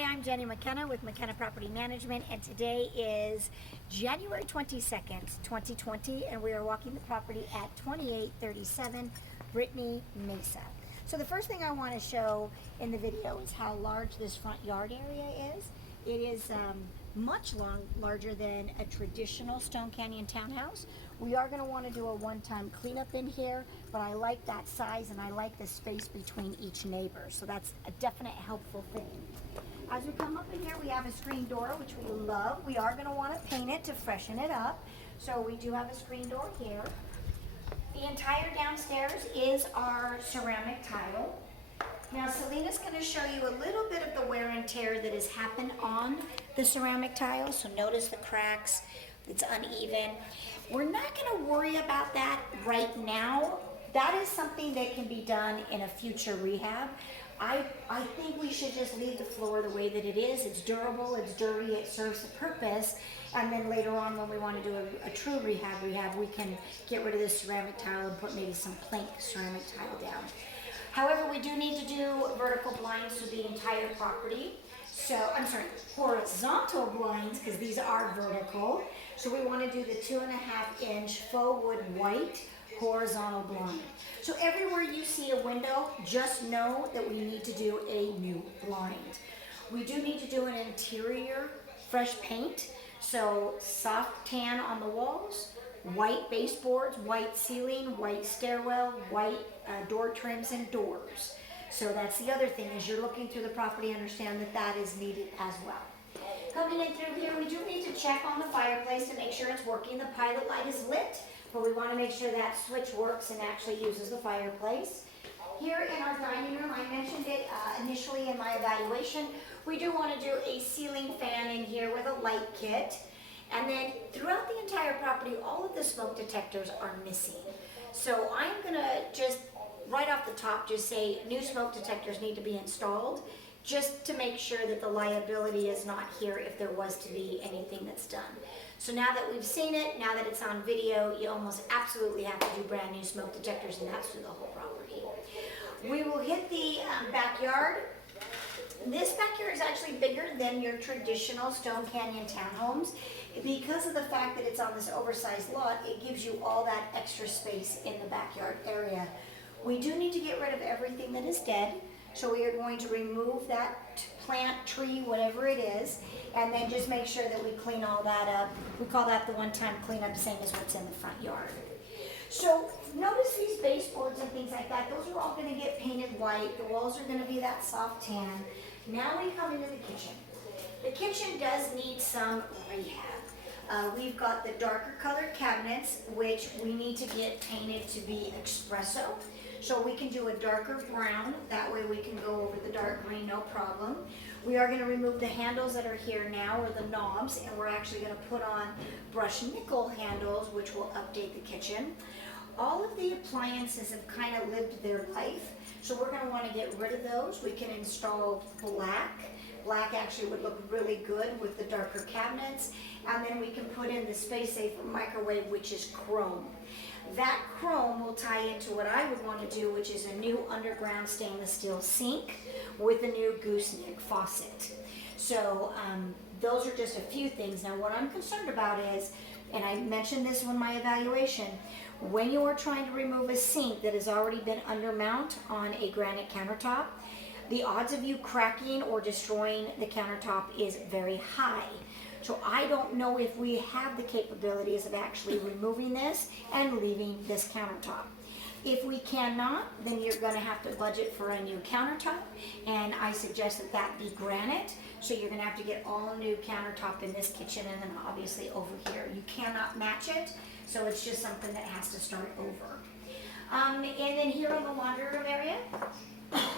Hi, I'm Jenny McKenna with McKenna Property Management, and today is January 22nd, 2020, and we are walking the property at 2837 Brittany, Mesa. So the first thing I want to show in the video is how large this front yard area is. It is much larger than a traditional Stone Canyon townhouse. We are going to want to do a one-time cleanup in here, but I like that size and I like the space between each neighbor, so that's a definite helpful thing. As we come up in here, we have a screen door, which we love. We are going to want to paint it to freshen it up, so we do have a screen door here. The entire downstairs is our ceramic tile. Now Selena's going to show you a little bit of the wear and tear that has happened on the ceramic tile. So notice the cracks, it's uneven. We're not going to worry about that right now. That is something that can be done in a future rehab. I think we should just leave the floor the way that it is. It's durable, it's dirty, it serves the purpose. And then later on when we want to do a true rehab, we can get rid of this ceramic tile and put maybe some plank ceramic tile down. However, we do need to do vertical blinds to the entire property. So, I'm sorry, horizontal blinds, because these are vertical. So we want to do the 2.5-inch faux wood white horizontal blind. So everywhere you see a window, just know that we need to do a new blind. We do need to do an interior fresh paint. So soft tan on the walls, white baseboards, white ceiling, white stairwell, white door trims and doors. So that's the other thing, as you're looking through the property, understand that that is needed as well. Coming in through here, we do need to check on the fireplace to make sure it's working. The pilot light is lit, but we want to make sure that switch works and actually uses the fireplace. Here in our dining room, I mentioned it initially in my evaluation, we do want to do a ceiling fan in here with a light kit. And then throughout the entire property, all of the smoke detectors are missing. So I'm going to just, right off the top, just say new smoke detectors need to be installed, just to make sure that the liability is not here if there was to be anything that's done. So now that we've seen it, now that it's on video, you almost absolutely have to do brand new smoke detectors, and that's through the whole property. We will hit the backyard. This backyard is actually bigger than your traditional Stone Canyon townhomes. Because of the fact that it's on this oversized lot, it gives you all that extra space in the backyard area. We do need to get rid of everything that is dead. So we are going to remove that plant, tree, whatever it is, and then just make sure that we clean all that up. We call that the one-time cleanup, same as what's in the front yard. So notice these baseboards and things like that. Those are all going to get painted white. The walls are going to be that soft tan. Now we come into the kitchen. The kitchen does need some rehab. We've got the darker colored cabinets, which we need to get painted to be espresso. So we can do a darker brown, that way we can go over the dark green, no problem. We are going to remove the handles that are here now, or the knobs, and we're actually going to put on brushed nickel handles, which will update the kitchen. All of the appliances have kind of lived their life, so we're going to want to get rid of those. We can install black. Black actually would look really good with the darker cabinets, and then we can put in the space saver microwave, which is chrome. That chrome will tie into what I would want to do, which is a new underground stainless steel sink with a new gooseneck faucet. So those are just a few things. Now what I'm concerned about is, and I mentioned this in my evaluation, when you are trying to remove a sink that has already been undermount on a granite countertop, the odds of you cracking or destroying the countertop is very high. So I don't know if we have the capabilities of actually removing this and leaving this countertop. If we cannot, then you're going to have to budget for a new countertop, and I suggest that that be granite. So you're going to have to get all new countertop in this kitchen, and then obviously over here. You cannot match it, so it's just something that has to start over. And then here in the laundry room area,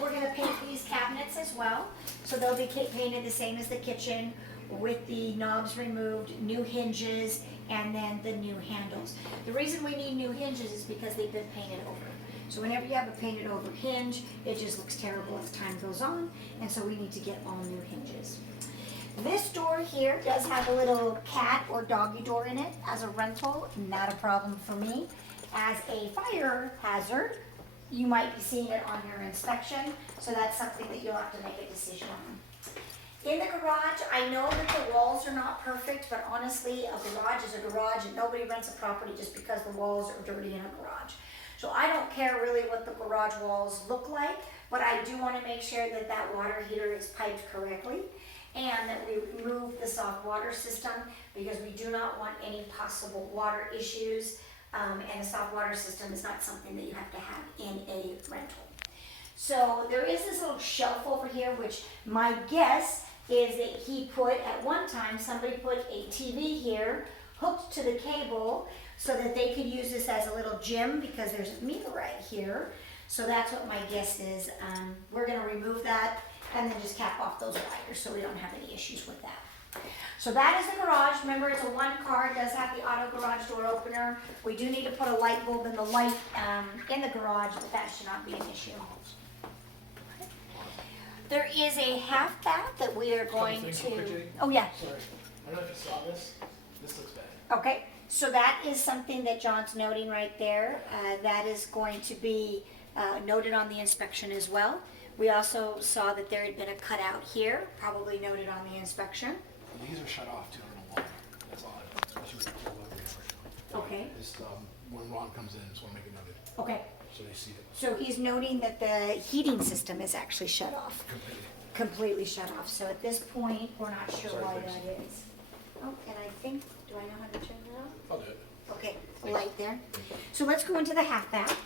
we're going to paint these cabinets as well. So they'll be painted the same as the kitchen, with the knobs removed, new hinges, and then the new handles. The reason we need new hinges is because they've been painted over. So whenever you have a painted over hinge, it just looks terrible as time goes on, and so we need to get all new hinges. This door here does have a little cat or doggy door in it as a rental, not a problem for me. As a fire hazard, you might be seeing it on your inspection, so that's something that you'll have to make a decision on. In the garage, I know that the walls are not perfect, but honestly, a garage is a garage and nobody rents a property just because the walls are dirty in a garage. So I don't care really what the garage walls look like, but I do want to make sure that that water heater is piped correctly and that we remove the soft water system because we do not want any possible water issues. And a soft water system is not something that you have to have in a rental. So there is this little shelf over here, which my guess is that he put, at one time, somebody put a TV here, hooked to the cable, so that they could use this as a little gym because there's a mirror right here. So that's what my guess is. We're gonna remove that and then just cap off those wires so we don't have any issues with that. So that is the garage. Remember, it's a one car. It does have the auto garage door opener. We do need to put a light bulb in the light in the garage, but that should not be an issue. There is a half bath that we are going to. Oh yeah. Sorry, I don't know if you saw this. This looks bad. Okay, so that is something that John's noting right there. That is going to be noted on the inspection as well. We also saw that there had been a cutout here, probably noted on the inspection. These are shut off too. I don't know why. That's odd, especially with the cold weather. Okay. Just when Ron comes in, just want to make it noted Okay. so they see it So he's noting that the heating system is actually shut off. completely. Completely shut off. So at this point, we're not sure Sorry, why thanks. that is. Oh, and I think, do I know how to turn it on? I'll do it. Okay, the light there. So let's go into the half bath.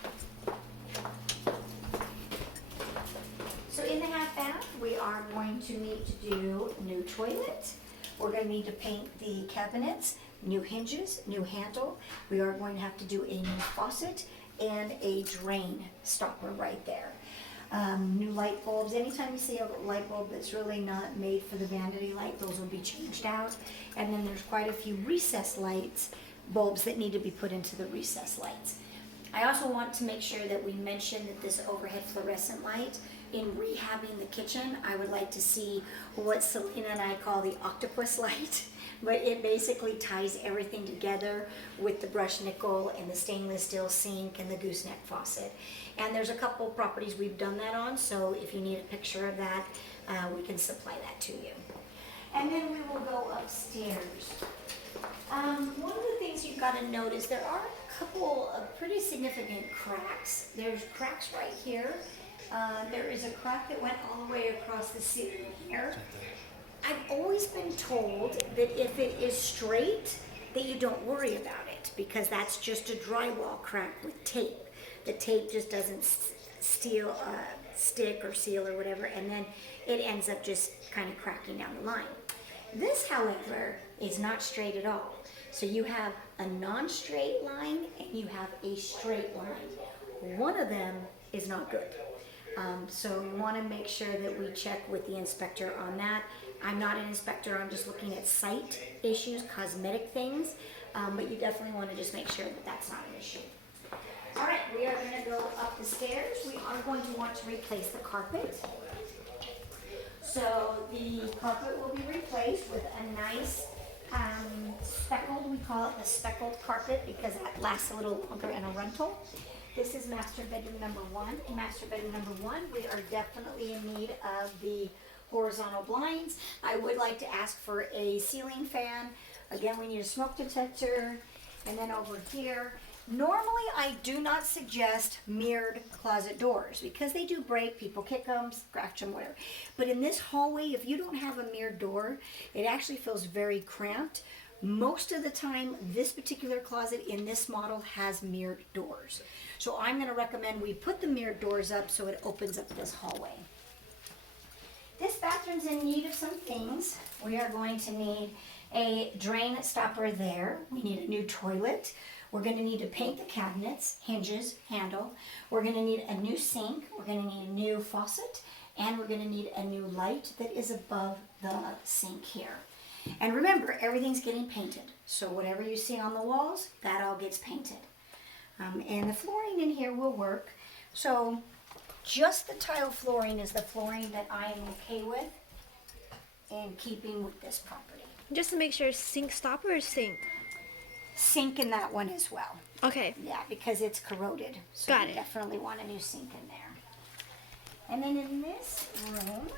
So in the half bath, we are going to need to do new toilet. We're going to need to paint the cabinets, new hinges, new handle. We are going to have to do a new faucet and a drain stopper right there. New light bulbs. Anytime you see a light bulb that's really not made for the vanity light, those will be changed out. And then there's quite a few recessed lights, bulbs that need to be put into the recessed lights. I also want to make sure that we mention that this overhead fluorescent light, in rehabbing the kitchen, I would like to see what Selena and I call the octopus light, but it basically ties everything together with the brushed nickel and the stainless steel sink and the gooseneck faucet. And there's a couple properties we've done that on, so if you need a picture of that, we can supply that to you. And then we will go upstairs. One of the things you've got to notice, there are a couple of pretty significant cracks. There's cracks right here. There is a crack that went all the way across the ceiling here. I've always been told that if it is straight, that you don't worry about it because that's just a drywall crack with tape. The tape just doesn't stick or seal or whatever, and then it ends up just kind of cracking down the line. This, however, is not straight at all. So you have a non-straight line and you have a straight line. One of them is not good. So we want to make sure that we check with the inspector on that. I'm not an inspector, I'm just looking at site issues, cosmetic things, but you definitely want to just make sure that that's not an issue. All right, we are going to go up the stairs. We are going to want to replace the carpet. So the carpet will be replaced with a nice speckled, we call it the speckled carpet because that lasts a little longer in a rental. This is master bedroom number one. In master bedroom number one, we are definitely in need of the horizontal blinds. I would like to ask for a ceiling fan. Again, we need a smoke detector. And then over here, normally I do not suggest mirrored closet doors because they do break, people kick them, scratch them, whatever. But in this hallway, if you don't have a mirrored door, it actually feels very cramped. Most of the time, this particular closet in this model has mirrored doors. So I'm going to recommend we put the mirrored doors up so it opens up this hallway. This bathroom's in need of some things. We are going to need a drain stopper there. We need a new toilet. We're going to need to paint the cabinets, hinges, handle. We're going to need a new sink. We're going to need a new faucet. And we're going to need a new light that is above the sink here. And remember, everything's getting painted. So whatever you see on the walls, that all gets painted. And the flooring in here will work. So just the tile flooring is the flooring that I am okay with and keeping with this property. Just to make sure, sink stopper or sink? Sink in that one as well. Okay. Yeah, because it's corroded. So Got you it. definitely want a new sink in there. And then in this room,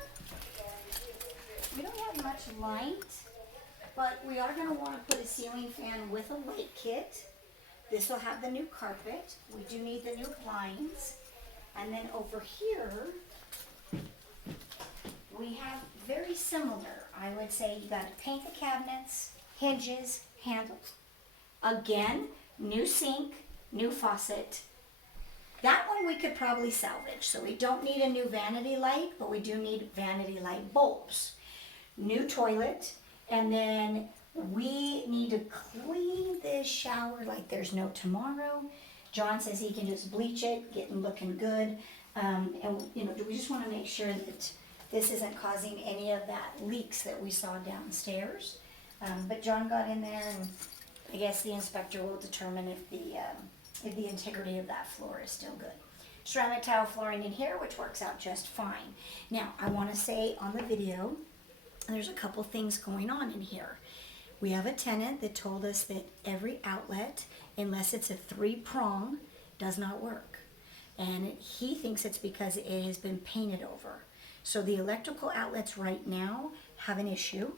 we don't much light, but we are going to want to put a ceiling fan with a light kit. This will have the new carpet. We do need the new blinds. And then over here, we have very similar. I would say you got to paint the cabinets, hinges, handles. Again, new sink, new faucet. That one we could probably salvage. So we don't need a new vanity light, but we do need vanity light bulbs. New toilet, and then we need to clean this shower like there's no tomorrow. John says he can just bleach it, getting looking good. And you know, we just want to make sure that this isn't causing any of that leaks that we saw downstairs. But John got in there, and I guess the inspector will determine if the integrity of that floor is still good. Ceramic tile flooring in here, which works out just fine. Now, I want to say on the video, there's a couple things going on in here. We have a tenant that told us that every outlet, unless it's a 3-prong, does not work. And he thinks it's because it has been painted over. So the electrical outlets right now have an issue.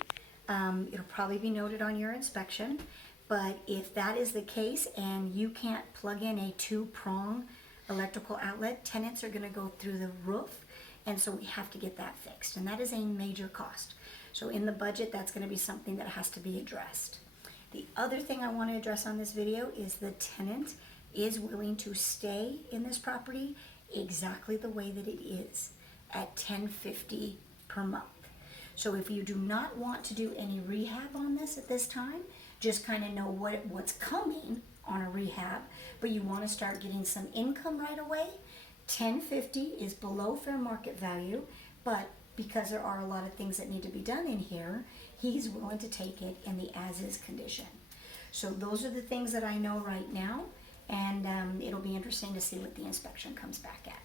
It'll probably be noted on your inspection. But if that is the case and you can't plug in a 2-prong electrical outlet, tenants are going to go through the roof. And so we have to get that fixed. And that is a major cost. So in the budget, that's going to be something that has to be addressed. The other thing I want to address on this video is the tenant is willing to stay in this property exactly the way that it is at $10.50 per month. So if you do not want to do any rehab on this at this time, just kind of know what's coming on a rehab, but you want to start getting some income right away, $10.50 is below fair market value, but because there are a lot of things that need to be done in here, he's willing to take it in the as-is condition. So those are the things that I know right now, and it'll be interesting to see what the inspection comes back at.